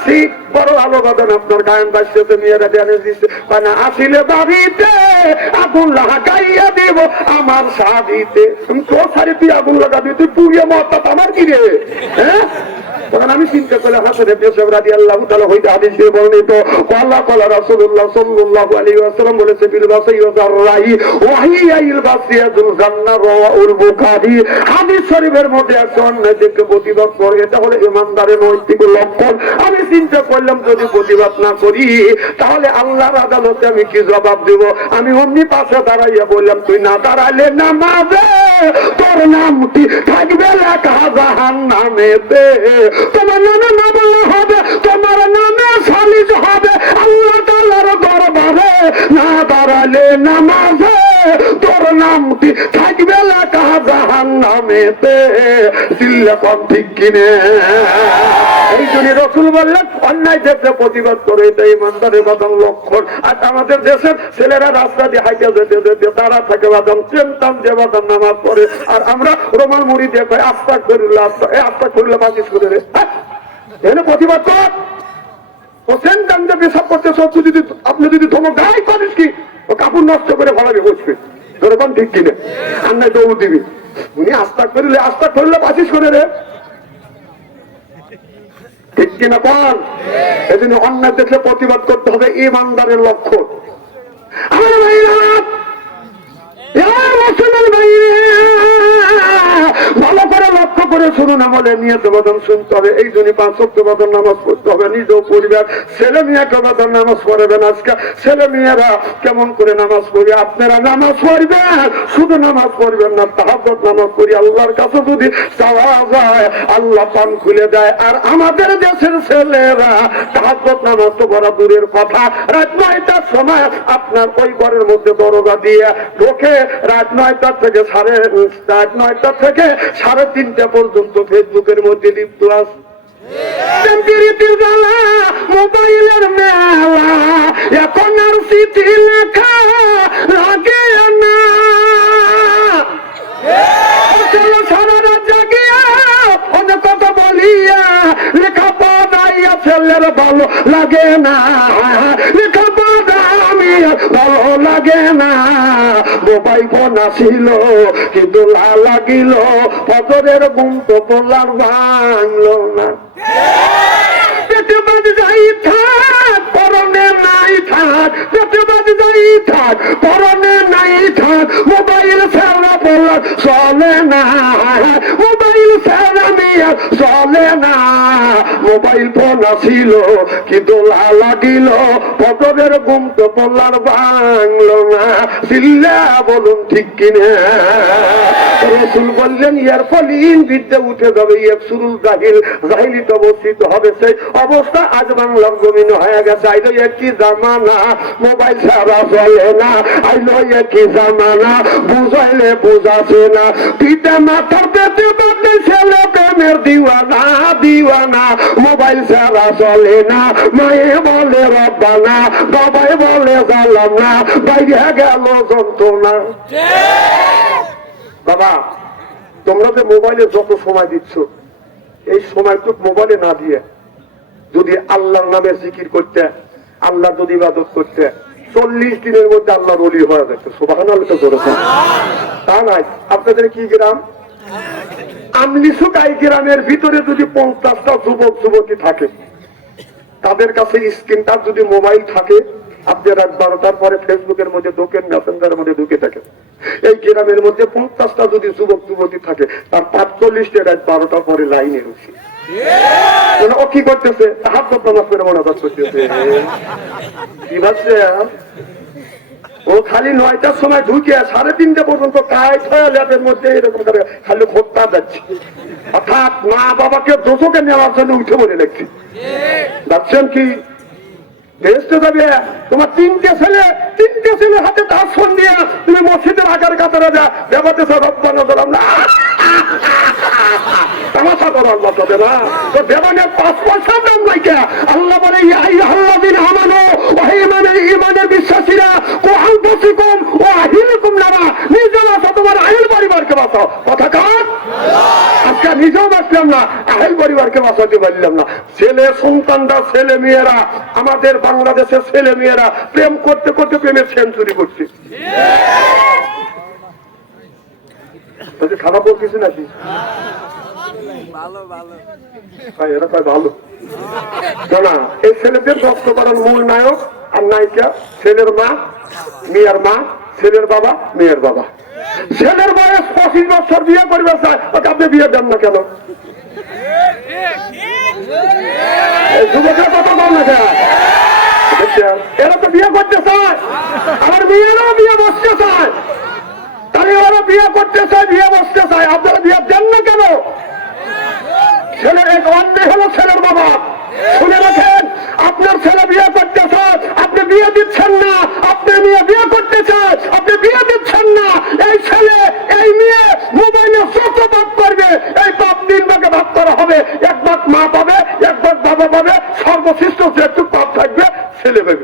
যাচ্ছি বড় আলো বাদন আপনার গায়ন বাসতে মেয়েরা জানে দিচ্ছে মানে আসিলে বাড়িতে আগুন লাগাইয়া দেব আমার শাদিতে। তুমি তোর শাড়ি তুই আগুন লাগাবি, তুই পুড়িয়ে মত আমার কি রে? হ্যাঁ, আমি চিন্তা করলে হাসান ইবনে রাদিয়াল্লাহু তাআলা হইতে হাদিসে বর্ণিত কলা রাসূলুল্লাহ সাল্লাল্লাহু আলাইহি ওয়াসাল্লাম বলেছে বিল বাসাই ওয়া যাররাহি ওয়াহিয়াইল বাসিয়াতুল জান্নাহ রাওয়াহুল বুখারী। হাদিস শরীফের মধ্যে আছে অন্যদিকে প্রতিবাদ করে, এটা হলো ইমানদারের নৈতিক লক্ষণ। আমি চিন্তা করলাম যদি প্রতিবাদ না করি তাহলে আল্লাহর আদালতে আমি কি জবাব দেব? আমি অমনি পাশে দাঁড়াইয়া বললাম তুই না দাঁড়ালে নামাজে তোর নামটি থাকবে লেখা জাহান্নামেতে। তোমার নামে মামলা হবে, তোমার নামে সালিশ হবে আল্লাহ তাআলার দরবারে। না দাঁড়ালে নামাজে তোর নামটি থাকবে লেখা জাহান্নামেতে। চিল্লা কম ঠিক কিনে? এই জন্য রাসূল বললেন অন্যায় দেখলে প্রতিবাদ করে, এটা ইমানদারের বাদাম লক্ষণ। আর আমাদের দেশের ছেলেরা রাস্তা দিয়ে হাইটে যেতে যেতে তারা থাকে বাদাম চেনতাম যে বাদাম নামাজ পড়ে, আর আমরা রোমান মুড়ি দিয়ে আস্তাগফিরুল্লাহ আস্তাগফিরুল্লাহ বাতিস করে রে এনে প্রতিবাদ কর। ও চেনতাম যে পেশাব করতে সব যদি আপনি যদি ধমক গায়ে করিস কি ও কাপড় নষ্ট করে ভাড়াবে বসবে, যেরকম ঠিক কিনে আর নাই দৌড় দিবি। উনি আস্তাগফিরুল্লাহ বাতিস করে রে, ঠিক কিনা বল? এই জন্য অন্যায় দেখলে প্রতিবাদ করতে হবে, ইমানদারের লক্ষণ। আমার ভাইরা ভালো করে লক্ষ্য করে শুনুন, আমাদের নিয়ত বদন শুনতে হবে। এই জন্য 5 ওয়াক্ত বদন নামাজ পড়তে হবে, নিজেও পরিবার ছেলে মেয়েকে বদন নামাজ পড়বেন। আজকে ছেলে মেয়েরা কেমন করে নামাজ পড়বে? আপনারা নামাজ পড়বেন, শুধু নামাজ পড়বেন না, তাহাজ্জুদ নামাজ পড়ি আল্লাহর কাছে যদি চাওয়া যায় আল্লাহ পান খুলে দেয়। আর আমাদের দেশের ছেলেরা তাহাজ্জুদ নামাজ তো বড় দূরের কথা, রাত 9টার সময় আপনার ওই ঘরের মধ্যে দরজা দিয়ে ঢোকে, রাত 9টা থেকে 3:30 পর্যন্ত ফেসবুকের মধ্যে লিপ্ত আছে। মোবাইলের মেলা এখন আর চিঠি লেখা লাগে না, সারা রাত জাগিয়া অনেক কথা বলিয়া লেখা পড়াইয়া ছেলের ভালো লাগে না, লেখা পড়া আমি ভালো লাগে না। মোবাইল ফোন আসিল কিন্তু লাগিল ফজরের ঘুম তো তোলার ভাঙলো না। পেটে যাই থাক পরনে নাই থাক, পেটে যাই থাক পরনে নাই থাক, মোবাইল ছাড়া বলা চলে না, মোবাইল ছাড়া মেয়ে চলে না। মোবাইল ফোন আসিল কিন্তু লাগিল ফজরের ঘুম তো তোলার ভাঙলো না। চিল্লা বলুন ঠিক কিনা? রাসূল বললেন ইয়ার ফলিন বিদ্যা উঠে যাবে, ইয়াকসুরুল জাহিল, জাহিলিত অবস্থিত হবে। সেই অবস্থা আজ বাংলার জমিন হয়ে গেছে। আইলো একই জামানা মোবাইল ছাড়া চলে না, আইলো একই জামানা বুঝাইলে বুঝাছে না। পিতা মাথার পেটে বাদে ছেলে প্রেমের দিওয়ানা দিওয়ানা, মোবাইল ছাড়া চলে না। মায়ে বলে রব্বানা, বাবাই বলে জালাম না, বাইরে গেল যন্ত্রণা। বাবা তোমরা যে মোবাইলে যত সময় দিচ্ছ, এই সময়টুক মোবাইলে না দিয়ে যদি আল্লাহর নামে জিকির করতে, আল্লাহ যদি ইবাদত করতে, 40 দিনের মধ্যে আল্লাহর ওলি হয়ে যাচ্ছে। সুবহানাল্লাহ তো জোরে। তা নাই আপনাদের কি গ্রাম আমলিসুক, এই গ্রামের ভিতরে যদি 50টা যুবক যুবতী থাকে, তাদের কাছে স্ক্রিন টাচ যদি মোবাইল থাকে, আপনি রাত 12টার পরে ফেসবুকের মধ্যে ঢোকেন, মেসেঞ্জারের মধ্যে ঢুকে থাকেন। এই গ্রামের মধ্যে 50টা যদি যুবক যুবতী থাকে, তার 45টা রাত 12টার পরে লাইনে রয়েছে। ও কি করতেছে? তাহাজ্জুদ নামাজ পড়ে মোনাজাত করতেছে। কি ভাবছে? ও খালি 9টার সময় ঢুকে 3:30 পর্যন্ত কাজ হয়ে ল্যাবের মধ্যে এরকম করে খালি খোঁজটা যাচ্ছে। অর্থাৎ মা বাবাকে দোষকে নেওয়ার জন্য উঠে বলে লাগছে। ভাবছেন কি বেহেশতে যাবে? তোমার 3টে ছেলে হাতে তার ফোন দিয়ে তুমি মসজিদের আগার কাতারে যা ব্যাপারতে রব্বানা দিলাম না, তামাশা করো আল্লাহ তবে না তো দেবানের 5 পয়সা দাম নাইকে। আল্লাহ বলে ইয়া আইয়ুহাল্লাযীনা আমানু, ওহে ঈমানের বিশ্বাসীরা, কু আনফুসাকুম ওয়া আহলিকুম নারা, নিজে বাঁচাও তোমার আহল পরিবারকে বাঁচাও। কথা কার? আজকে নিজেও বাঁচলাম না, জাহেল পরিবারকে বাঁচাতে পারলাম না। ছেলে সন্তানরা, ছেলে মেয়েরা, আমাদের বাংলাদেশের ছেলে মেয়েরা প্রেম করতে করতে প্রেমের সেঞ্চুরি করছে। খারাপ বলতেছি নাকি? এরা তাই ভালো না। এই ছেলেদের নষ্ট করার মূল নায়ক আর নায়িকা ছেলের মা, মেয়ের মা, ছেলের বাবা, মেয়ের বাবা। ছেলের বয়স 25 বছর, বিয়ে করবে চায়, ওকে আপনি বিয়ে দেন না কেন? যুবকের কথা বল না কেন? এরা তো বিয়ে করতে চায়, আমার মেয়েরাও বিয়ে বসতে চায়, তাহলে ওরা বিয়ে করতে চায়, বিয়ে বসতে চায়, আপনারা বিয়ে দেন না কেন? ছেলের এক অন্যায় হলো ছেলের বাবা। শুনে রাখেন, আপনার ছেলে বিয়ে করতে চায়, আপনি বিয়ে দিচ্ছেন না, আপনি মেয়ে বিয়ে করতে চায়, আপনি বিয়ে দিচ্ছেন না। এই ছেলে, এই মেয়ে মোবাইলে যত ভাগ করবে, এই পাপ 3 ভাগে ভাগ করা হবে। 1 ভাগ মা পাবে, 1 ভাগ বাবা পাবে, সর্বশিষ্ট যেটুকু পাপ থাকবে ছেলে পাবে।